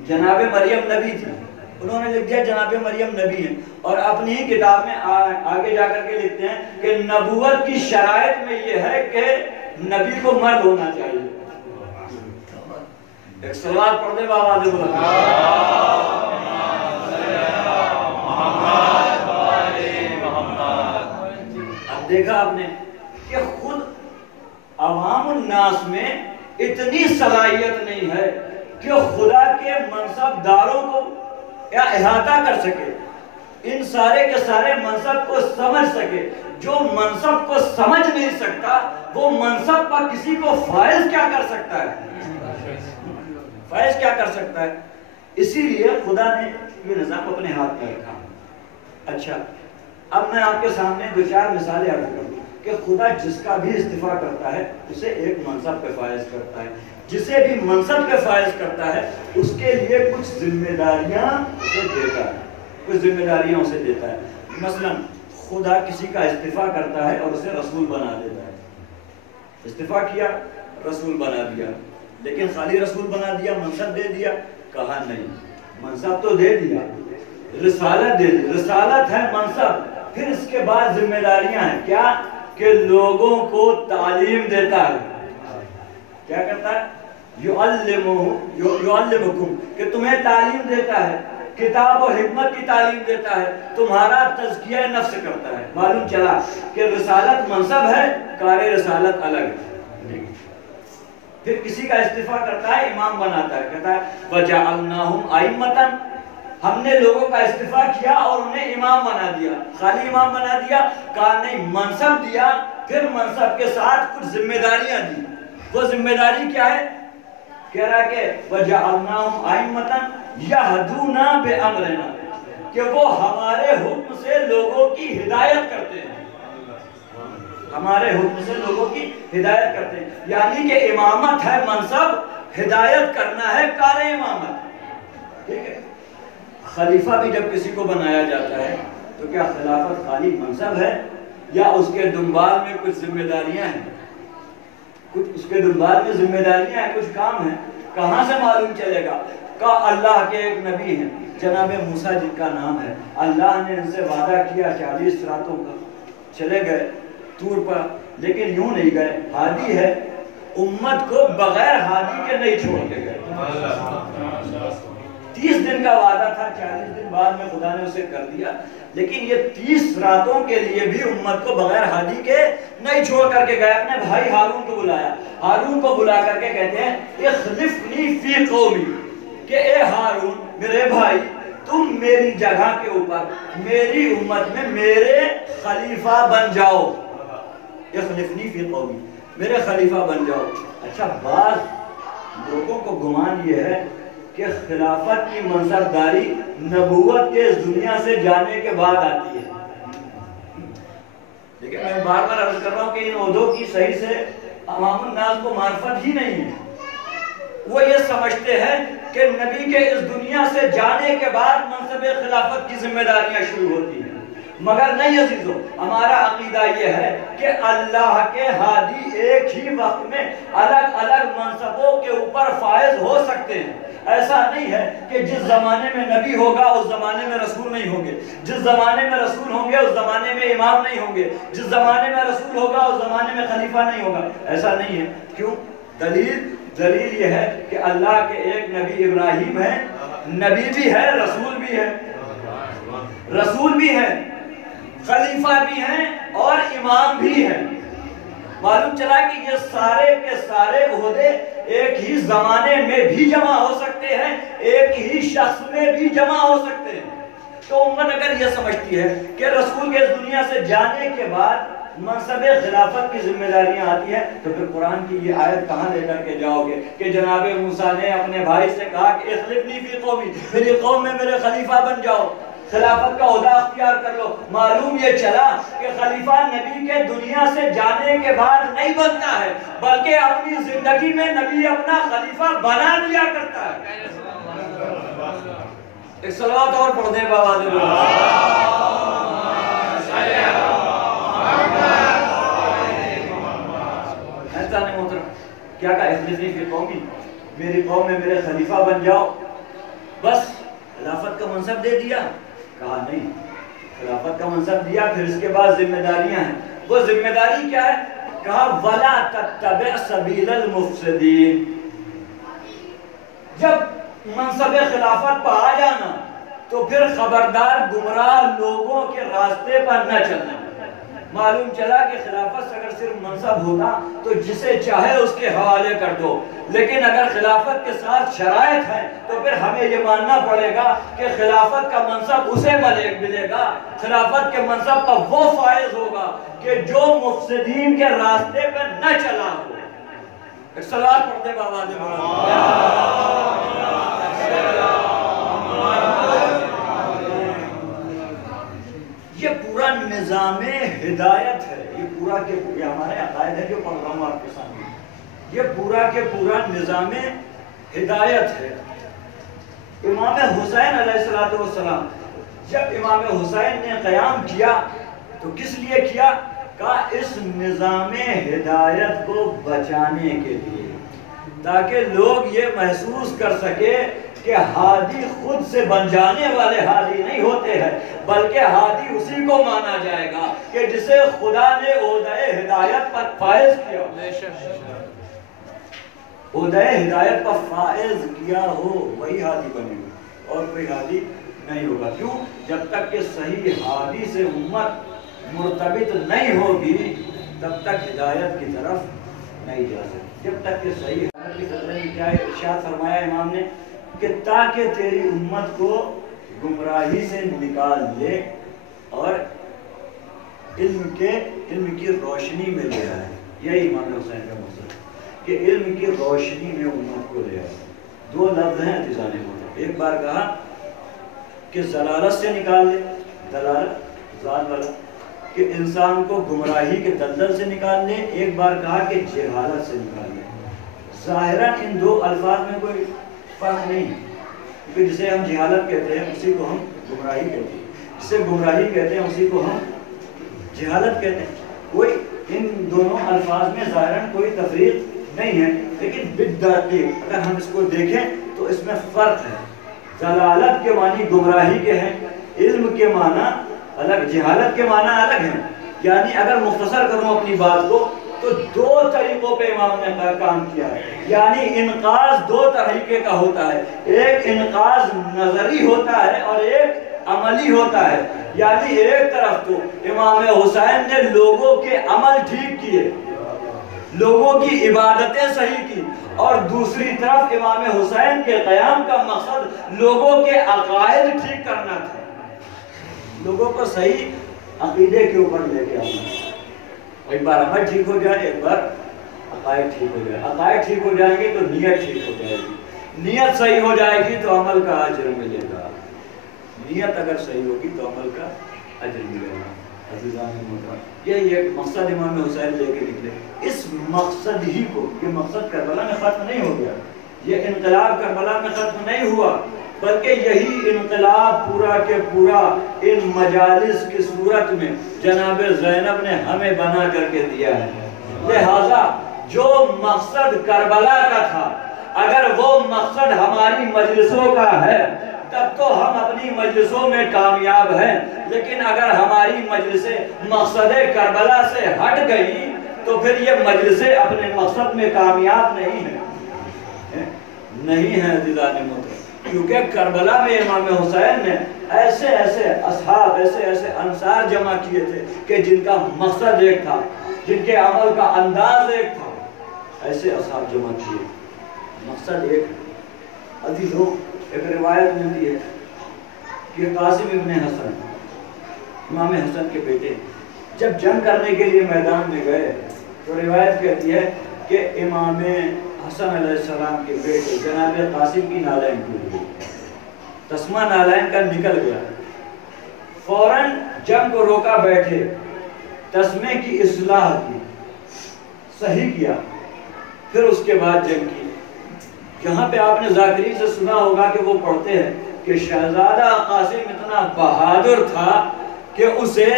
جناب مریم نبی تھی، انہوں نے لکھ دیا جناب مریم نبی ہے، اور اپنی ہی کتاب میں آگے جا کر کے لکھتے ہیں کہ نبوت کی شرائط میں یہ ہے کہ نبی کو مرد ہونا چاہیے۔ ایک صلوات پڑھ دے بابا دے اب دیکھا آپ نے کہ خود عوام الناس میں اتنی صلاحیت نہیں ہے کہ خدا کے منصب داروں کو یا احاطہ کر سکے، ان سارے کے سارے منصب کو سمجھ سکے۔ جو منصب کو سمجھ نہیں سکتا وہ منصب پر کسی کو فائز کیا کر سکتا ہے؟ فائز کیا کر سکتا ہے؟ اسی لیے خدا نے یہ نظام اپنے ہاتھ میں رکھا۔ اچھا، اب میں آپ کے سامنے دو چار مثالیں عرض کروں کہ خدا جس کا بھی استفاع کرتا ہے اسے ایک منصب پہ فائز کرتا ہے، جسے بھی منصب پہ فائز کرتا ہے اس کے لیے کچھ ذمہ داریاں اسے دیتا ہے، کچھ ذمہ داریاں اسے دیتا ہے۔ مثلا خدا کسی کا استفاع کرتا ہے اور اسے رسول بنا دیتا ہے۔ استفاع کیا، رسول بنا دیا، لیکن خالی رسول بنا دیا، منصب دے دیا؟ کہا نہیں، منصب تو دے دیا، رسالت دے دی، رسالت ہے منصب، پھر اس کے بعد ذمہ داریاں ہیں۔ کیا؟ کہ لوگوں کو تعلیم دیتا ہے۔ کیا کرتا ہے؟ یعلمکم، کہ تمہیں تعلیم دیتا ہے، کتاب و حکمت کی تعلیم دیتا ہے، تمہارا تزکیہ نفس کرتا ہے۔ معلوم چلا کہ رسالت منصب ہے، کار رسالت الگ ہے۔ پھر کسی کا استفاع کرتا ہے، امام بناتا ہے، کہتا ہے وَجَعَلْنَاهُمْ أَئِمَّةً، ہم نے لوگوں کا استفاع کیا اور انہیں امام بنا دیا۔ خالی امام بنا دیا؟ کہا نہیں، منصب دیا، پھر منصب کے ساتھ کچھ ذمہ داریاں دی۔ وہ ذمہ داری کیا ہے؟ کہہ رہا کہ وَجَعَلْنَاهُمْ أَئِمَّةً يَهْدُونَ بِأَمْرِنَا، کہ وہ ہمارے حکم سے لوگوں کی ہدایت کرتے ہیں، ہمارے حکم سے لوگوں کی ہدایت کرتے ہیں۔ یعنی کہ امامت ہے منصب، ہدایت کرنا ہے کار امامت۔ ٹھیک ہے؟ خلیفہ بھی جب کسی کو بنایا جاتا ہے تو کیا خلافت خالی منصب ہے یا اس کے دنبال میں کچھ ذمہ داریاں ہیں؟ کچھ اس کے دنبال میں ذمہ داریاں ہیں، کچھ کام ہیں۔ کہاں سے معلوم چلے گا؟ کہ اللہ کے ایک نبی ہیں جناب موسیٰ جن کا نام ہے، اللہ نے ان سے وعدہ کیا 40 راتوں کا، چلے گئے طور پر، لیکن یوں نہیں گئے، ہادی ہے، امت کو بغیر ہادی کے نہیں چھوڑ کے گئے۔ 30 دن کا وعدہ تھا، 40 دن بعد میں خدا نے اسے کر دیا، لیکن یہ 30 راتوں کے لیے بھی امت کو بغیر ہادی کے نہیں چھوڑ کر کے گئے۔ اپنے بھائی ہارون کو بلایا، ہارون کو بلا کر کے کہتے ہیں اخلفنی فی قومی، کہ اے ہارون میرے بھائی تم میری جگہ کے اوپر میری امت میں میرے خلیفہ بن جاؤ، اخلفنی فی قومی، میرے خلیفہ بن جاؤ۔ اچھا، بعض لوگوں کو گمان یہ ہے کہ خلافت کی منصبداری نبوت کے اس دنیا سے جانے کے بعد آتی ہے، لیکن میں بار بار عرض کر رہا ہوں کہ ان عہدوں کی صحیح سے عوام الناس کو معرفت ہی نہیں ہے۔ وہ یہ سمجھتے ہیں کہ نبی کے اس دنیا سے جانے کے بعد منصب خلافت کی ذمہ داریاں شروع ہوتی ہیں، مگر نہیں عزیزوں، ہمارا عقیدہ یہ ہے کہ اللہ کے ہادی ایک ہی وقت میں الگ الگ منصبوں کے اوپر فائز ہو سکتے ہیں۔ ایسا نہیں ہے کہ جس زمانے میں نبی ہوگا اس زمانے میں رسول نہیں ہوں گے، جس زمانے میں رسول ہوں گے اس زمانے میں امام نہیں ہوں گے، جس زمانے میں رسول ہوگا اس زمانے میں خلیفہ نہیں ہوگا۔ ایسا نہیں ہے۔ کیوں؟ دلیل یہ ہے کہ اللہ کے ایک نبی ابراہیم ہے، نبی بھی ہے، رسول بھی ہے، رسول بھی ہے، خلیفہ بھی ہیں اور امام بھی ہیں۔ معلوم چلا کہ یہ سارے کے سارے عہدے ایک ہی زمانے میں بھی جمع ہو سکتے ہیں، ایک ہی شخص میں بھی جمع ہو سکتے ہیں۔ تو امت اگر یہ سمجھتی ہے کہ رسول کے اس دنیا سے جانے کے بعد منصب خلافت کی ذمہ داریاں آتی ہیں، تو پھر قرآن کی یہ آیت کہاں لے کر کے جاؤ گے کہ جناب موسیٰ نے اپنے بھائی سے کہا کہ اخلفنی فی قومی، میری قوم میں میرے خلیفہ بن جاؤ، خلافت کا عہدہ اختیار کر لو۔ معلوم یہ چلا کہ خلیفہ نبی کے دنیا سے جانے کے بعد نہیں بنتا ہے، بلکہ اپنی زندگی میں نبی اپنا خلیفہ بنا دیا کرتا ہے۔ ایک صلوات اور پڑھ دیں بابا دے کیا کہا؟ اخلفنی فی قومی، میری قوم میں میرے خلیفہ بن جاؤ، بس خلافت کا منصب دے دیا؟ کہا نہیں، خلافت کا منصب دیا، پھر اس کے بعد ذمہ داریاں ہیں۔ وہ ذمہ داری کیا ہے؟ کہا وَلَا تَتَّبِعْ سَبِيلَ الْمُفْسِدِينَ، جب منصب خلافت پہ آ جانا تو پھر خبردار گمراہ لوگوں کے راستے پر نہ چلنا، معلوم چلا کہ خلافت سے اگر صرف منصب ہوتا تو جسے چاہے اس کے حوالے کر دو، لیکن اگر خلافت کے ساتھ شرائط ہیں تو پھر ہمیں یہ ماننا پڑے گا کہ خلافت کا منصب اسے ملے گا، خلافت کے منصب کا وہ فائز ہوگا کہ جو مفسدین کے راستے پر نہ چلا ہو۔ ایک صلوات پڑھتے بابا دے یہ پورا نظام ہدایت ہے، یہ پورا کے یہ ہمارے عقائد ہے جو پڑھ رہا ہوں آپ کے سامنے، یہ پورا کے پورا نظام ہدایت ہے۔ امام حسین علیہ السلام جب امام حسین نے قیام کیا تو کس لیے کیا؟ کہا اس نظام ہدایت کو بچانے کے لیے، تاکہ لوگ یہ محسوس کر سکے کہ ہادی خود سے بن جانے والے ہادی نہیں ہوتے ہیں، بلکہ ہادی اسی کو مانا جائے گا کہ جسے خدا نے عہدہ ہدایت پر فائز کیا، عہدہ ہدایت پر فائز کیا ہو وہی ہادی بنے گا، اور کوئی ہادی نہیں ہوگا۔ کیوں؟ جب تک کہ صحیح ہادی سے امت مرتبط نہیں ہوگی تب تک ہدایت کی طرف نہیں جا سکتی۔ جب تک کہ صحیح ہدایت کی طرف نہیں، کیا ارشاد فرمایا امام نے کہ تاکہ تیری امت کو گمراہی سے نکال لے اور علم کی روشنی میں لے آئے۔ یہی امام حسین کا مقصد کہ علم کی روشنی میں امت کو لے آئے۔ دو لفظ ہیں عزیزان محترم، ایک بار کہا کہ ضلالت سے نکال لے، دلالت ذات والا، کہ انسان کو گمراہی کے دلدل سے نکال لے، ایک بار کہا کہ جہالت سے نکال لے۔ ظاہراً ان دو الفاظ میں کوئی فرق نہیں، کیونکہ جسے ہم جہالت کہتے ہیں اسی کو ہم گمراہی کہتے ہیں، جسے گمراہی کہتے ہیں اسی کو ہم جہالت کہتے ہیں۔ کوئی ان دونوں الفاظ میں ظاہراً کوئی تفریق نہیں ہے، لیکن بالتحقیق اگر ہم اس کو دیکھیں تو اس میں فرق ہے۔ ضلالت کے معنی گمراہی کے ہیں، علم کے معنی الگ، جہالت کے معنی الگ ہیں۔ یعنی اگر مختصر کروں اپنی بات کو تو دو طریقوں پہ امام نے کام کیا ہے، یعنی انقاذ دو طریقے کا ہوتا ہے، ایک انقاذ نظری ہوتا ہے اور ایک عملی ہوتا ہے۔ یعنی ایک طرف تو امام حسین نے لوگوں کے عمل ٹھیک کیے، لوگوں کی عبادتیں صحیح کی، اور دوسری طرف امام حسین کے قیام کا مقصد لوگوں کے عقائد ٹھیک کرنا تھا، لوگوں کو صحیح عقیدے کے اوپر لے کے آنا۔ ایک بار عمل ٹھیک ہو جائے، ایک بار عقائد ٹھیک ہو جائے۔ عقائد ٹھیک ہو جائیں گے تو نیت ٹھیک ہو جائے گی، نیت صحیح ہو جائے گی تو عمل کا اجر ملے گا، نیت اگر صحیح ہوگی تو عمل کا اجر ملے گا۔ عزیزان محترم، یہ ایک مقصد امام حسین لے کے نکلے، اس مقصد ہی کو، یہ مقصد کربلا میں ختم نہیں ہو گیا، یہ انقلاب کربلا میں ختم نہیں ہوا، بلکہ یہی انقلاب پورا کے پورا ان مجالس کی صورت میں جناب زینب نے ہمیں بنا کر کے دیا ہے۔ لہذا جو مقصد کربلا کا تھا، اگر وہ مقصد ہماری مجلسوں کا ہے تب تو ہم اپنی مجلسوں میں کامیاب ہیں، لیکن اگر ہماری مجلسیں مقصد کربلا سے ہٹ گئی تو پھر یہ مجلسیں اپنے مقصد میں کامیاب نہیں ہیں عزیزان محترم۔ کیونکہ کربلا میں امام حسین نے ایسے ایسے اصحاب، ایسے ایسے انصار جمع کیے تھے کہ جن کا مقصد ایک تھا، جن کے عمل کا انداز ایک تھا، ایسے اصحاب جمع کیے، مقصد ایک۔ عزیزوں، ایک روایت ملتی ہے کہ قاسم ابن حسن، امام حسن کے بیٹے، جب جنگ کرنے کے لیے میدان میں گئے تو روایت کہتی ہے کہ امام حسن علیہ السلام کے بیٹے جناب قاسم کی نالین ٹوٹ گئی، تسمہ نالین کا نکل گیا، فوراً جنگ کو روکا، بیٹھے، تسمے کی اصلاح کی، صحیح کیا، پھر اس کے بعد جنگ کی۔ یہاں پہ آپ نے ذاکری سے سنا ہوگا کہ وہ پڑھتے ہیں کہ شہزادہ قاسم اتنا بہادر تھا کہ اسے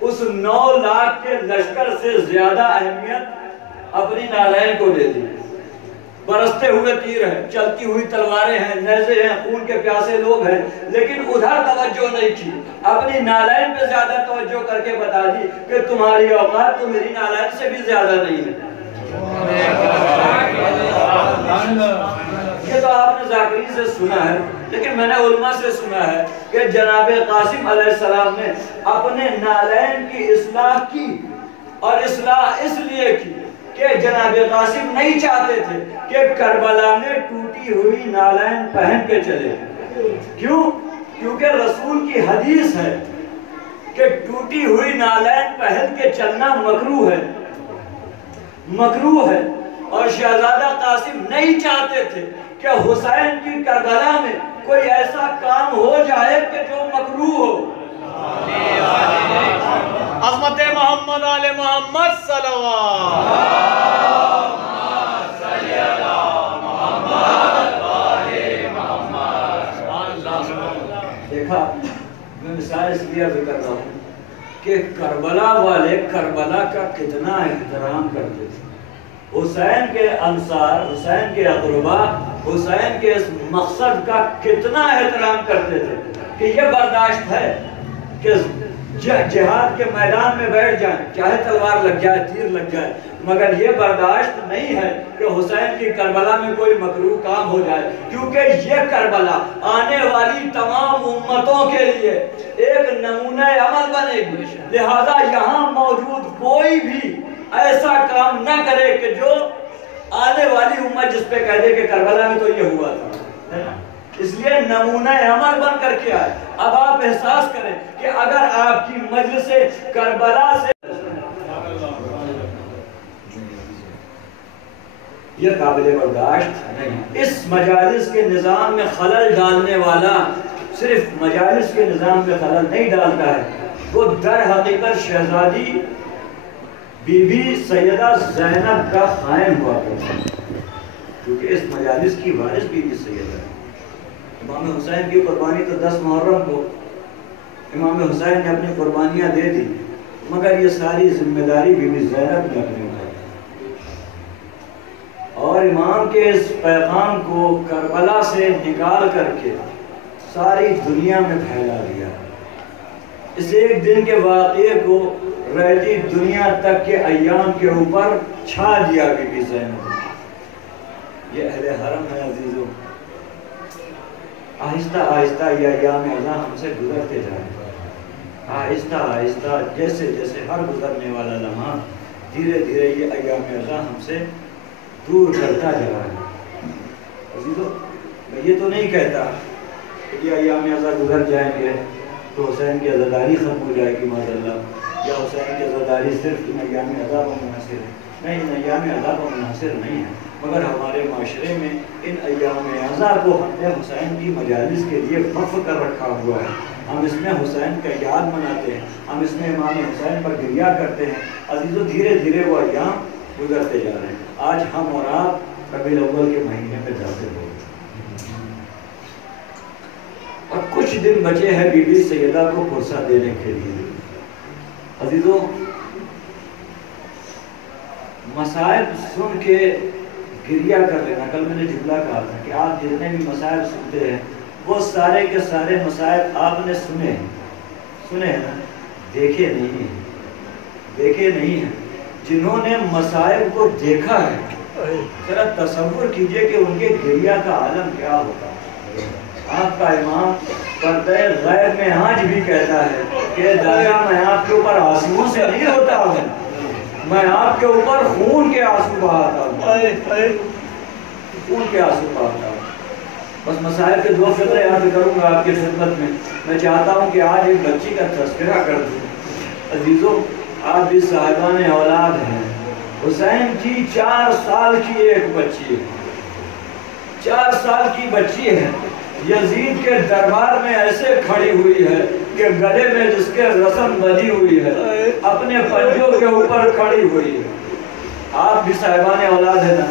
اس 9 لاکھ کے لشکر سے زیادہ اہمیت اپنی نالین کو دے دی۔ برستے ہوئے تیر ہیں، چلتی ہوئی تلواریں ہیں، نیزے ہیں، خون کے پیاسے لوگ ہیں، لیکن ادھر توجہ نہیں کی، اپنی نالین پہ زیادہ توجہ کر کے بتا دی کہ تمہاری اوقات تو میری نالین سے بھی زیادہ نہیں ہے۔ یہ تو آپ نے ذاکری سے سنا ہے، لیکن میں نے علماء سے سنا ہے کہ جناب قاسم علیہ السلام نے اپنے نالین کی اصلاح کی، اور اصلاح اس لیے کی کہ جناب قاسم نہیں چاہتے تھے کہ کربلا میں ٹوٹی ہوئی نالین پہن کے چلے۔ کیوں؟ کیونکہ رسول کی حدیث ہے کہ ٹوٹی ہوئی نالین پہن کے چلنا مکروہ ہے، مکروہ ہے، اور شہزادہ قاسم نہیں چاہتے تھے کہ حسین کی کربلا میں کوئی ایسا کام ہو جائے کہ جو مکروہ ہو۔ عظمت محمد آل محمد صلوات۔ دیکھا، میں مثال اس لیے بھی کر رہا ہوں کہ کربلا والے کربلا کا کتنا احترام کرتے تھے، حسین کے انصار، حسین کے اقربا حسین کے اس مقصد کا کتنا احترام کرتے تھے کہ یہ برداشت ہے کہ جہاد کے میدان میں بیٹھ جائیں، چاہے تلوار لگ جائے، تیر لگ جائے، مگر یہ برداشت نہیں ہے کہ حسین کی کربلا میں کوئی مکروہ کام ہو جائے، کیونکہ یہ کربلا آنے والی تمام امتوں کے لیے ایک نمونہ عمل بنے گی، لہذا یہاں موجود کوئی بھی ایسا کام نہ کرے کہ جو آنے والی امت جس پہ کہہ دے کہ کربلا میں تو یہ ہوا تھا، اس لیے نمونہ عمل بن کر کے آئے۔ اب آپ احساس کریں کہ اگر آپ کی مجلس کربلا سے یہ قابل برداشت نہیں، اس مجالس کے نظام میں خلل ڈالنے والا صرف مجالس کے نظام میں خلل نہیں ڈالتا ہے، وہ در حقیقت شہزادی بی بی سیدہ زینب کا خائن ہوا کرتا ہے، کیونکہ اس مجالس کی وارث بی بی سیدہ ہے۔ امام حسین کی قربانی تو 10 محرم کو امام حسین نے اپنی قربانیاں دے دی، مگر یہ ساری ذمہ داری بی بی زینب نے اپنی اٹھائی، اور امام کے اس پیغام کو کربلا سے نکال کر کے ساری دنیا میں پھیلا دیا۔ اس ایک دن کے واقعے کو رہتی دنیا تک کے ایام کے اوپر چھا دیا بی بی زینب۔ یہ اہل حرم ہے عزیزو، آہستہ آہستہ یہ ایام اعزاں ہم سے گزرتے جائیں، آہستہ آہستہ جیسے جیسے ہر گزرنے والا لمحہ دھیرے دھیرے یہ ایام اعزاں ہم سے دور کرتا جا رہا ہے۔ عزیزو، میں یہ تو نہیں کہتا کہ یہ ایام اعزاں گزر جائیں گے تو حسین کی عزاداری ختم ہو جائے گی معاذ اللہ، یا حسین کی عزاداری صرف ان ایام اعزاں پر منحصر ہے، نہیں، ان ایام اعزاں پر منحصر نہیں ہے، مگر ہمارے معاشرے میں ان ایام اعزاں کو ہم نے حسین کی مجالس کے لیے وقف کر رکھا ہوا ہے، ہم اس میں حسین کا یاد مناتے ہیں، ہم اس میں امام حسین پر گریہ کرتے ہیں۔ عزیزو، دھیرے دھیرے وہ ایام گزرتے جا رہے ہیں، آج ہم اور آپ ربیع الاول کے مہینے میں داخل ہو گئے، اور کچھ دن بچے ہیں بی بی سیدہ کو فرصت دینے کے لیے۔ عزیزو، مصائب سن کے گریہ کر لینا، کل میں نے جملہ کہا تھا کہ آپ جتنے بھی مصائب سنتے ہیں وہ سارے کے سارے مصائب آپ نے سنے ہیں نا، دیکھے نہیں ہیں، دیکھے نہیں ہیں۔ جنہوں نے مصائب کو دیکھا ہے ذرا تصور کیجئے کہ ان کے گریہ کا عالم کیا ہوتا ہے۔ آپ کا امام پردہ غیب میں آج بھی کہتا ہے کہ دادا میں آپ کے اوپر آنسوؤں سے نہیں ہوتا ہوں، میں آپ کے اوپر خون کے آنسو بہاتا ہوں، خون کے آنسو بہاتا ہوں۔ بس مسائل کے 2 فقرے یاد کروں گا آپ کی خدمت میں۔ میں چاہتا ہوں کہ آج ایک بچی کا تذکرہ کر دوں۔ عزیزو، آپ بھی صاحبان اولاد ہیں، حسین کی 4 سال کی ایک بچی ہے، 4 سال کی بچی ہے، یزید کے دربار میں ایسے کھڑی ہوئی ہے کہ گلے میں جس کے رسم بندھی ہوئی ہے، اپنے پنجوں کے اوپر کھڑی ہوئی ہے۔ آپ بھی صاحبان اولاد ہیں نا،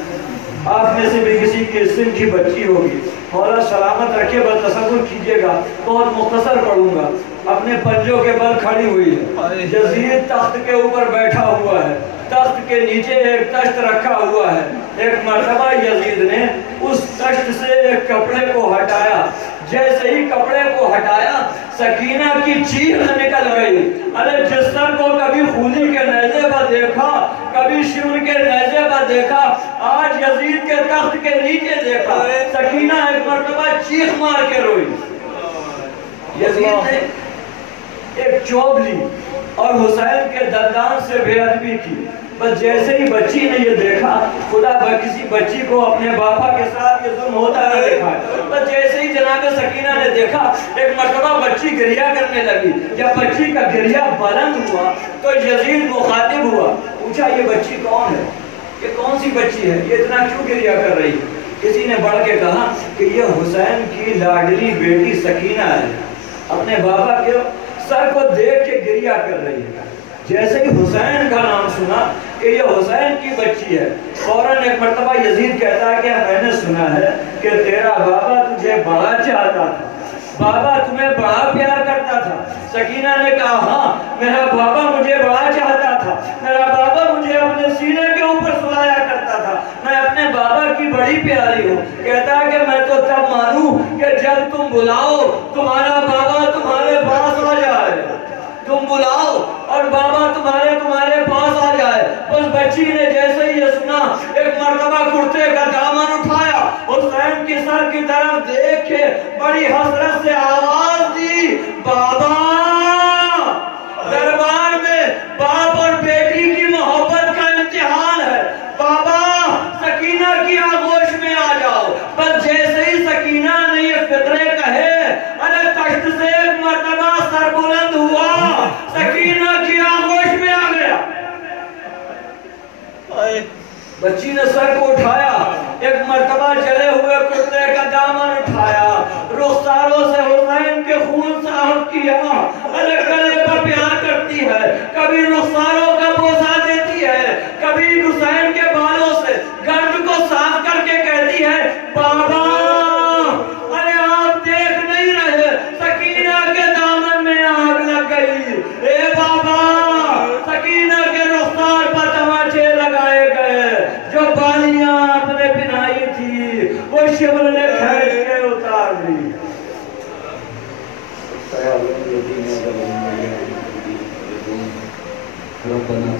آپ میں سے بھی کسی کی سن کی بچی ہوگی، مولا سلامت رکھے، بس تصور کیجئے گا، بہت مختصر پڑھوں گا، اپنے پنجوں کے بل کھڑی ہوئی ہے، یزید تخت کے اوپر بیٹھا ہوا ہے، تخت کے نیچے ایک تشت رکھا ہوا ہے۔ ایک مرتبہ یزید نے اس تشت سے ایک کپڑے کو ہٹایا، جیسے ہی کپڑے کو ہٹایا سکینہ کی چیخ نکل گئی، ارے جس سر کو کبھی خونی کے نیزے پر دیکھا کبھی شمر کے نیزے پر دیکھا، آج یزید کے تخت کے نیچے دیکھا۔ سکینہ ایک مرتبہ چیخ مار کے روئی۔ یزید نے ایک چوب لی اور حسین کے دندان سے بے ادبی کی۔ بس جیسے ہی بچی نے یہ دیکھا، خدا کسی بچی کو اپنے باپا کے ساتھ یہ ظلم ہوتا نہ دیکھا ہے۔ بس جیسے ہی جناب سکینہ نے دیکھا، ایک مرتبہ بچی گریہ کرنے لگی۔ جب بچی کا گریہ بلند ہوا تو یزید مخاطب ہوا، پوچھا یہ بچی کون ہے؟ یہ کون سی بچی ہے؟ یہ اتنا کیوں گریہ کر رہی ہے؟ کسی نے بڑھ کے کہا کہ یہ حسین کی لاڈلی بیٹی سکینہ ہے، اپنے باپا کے سر کو دیکھ کے گریہ کر رہی ہے۔ جیسے ہی حسین کا نام سنا کہ یہ حسین کی بچی ہے، فوراً ایک مرتبہ یزید کہتا ہے کہ میں نے سنا ہے کہ تیرا بابا تجھے بڑا چاہتا تھا، بابا تمہیں بڑا پیار کرتا تھا۔ سکینہ نے کہا ہاں، میرا بابا مجھے بڑا چاہتا تھا، میرا بابا مجھے اپنے سینے کے اوپر سلایا کرتا تھا، میں اپنے بابا کی بڑی پیاری ہوں۔ کہتا ہے کہ میں تو تب مانوں کہ جب تم بلاؤ تمہارا بابا تمہارے پاس آ جائے، تم بلاؤ اور بابا تمہارے پاس آ جائے۔ اس بچی نے جیسے ہی یہ سنا، ایک مرتبہ کرتے کا دامن اٹھایا، حسین کی سر کی طرف دیکھ کے بڑی حسرت سے آواز دی، بابا! دربار میں باپ اور بیٹی کی محبت کا امتحان ہے، بابا سکینہ کی آغوش میں آ جاؤ۔ بس جیسے ہی سکینہ نے یہ فطرے کہے، ارے تخت سے ایک مرتبہ سر بلند ہوا، سکینہ کی آغوش میں آ گیا۔ بچی نے سر کو اٹھایا، ایک مرتبہ جلے ہوئے کرتے کا دامن اٹھایا، رخساروں سے حسین کے خون صاف کیا۔ ارے گلے پر پیار کرتی ہے، کبھی رخساروں کا بوسہ دیتی ہے، کبھی حسین کے بالوں سے گرد کو صاف کر کے کہتی ہے، بابا! ارے آپ دیکھ نہیں رہے، سکینہ کے دامن میں آگ لگ گئی، اے بابا! سکینہ کے رخسار پر تماچے لگائے گئے، جو بالیاں آپ نے پہنائی تھی وہ شمر نے کھینچ کے اتار دی۔ ربنا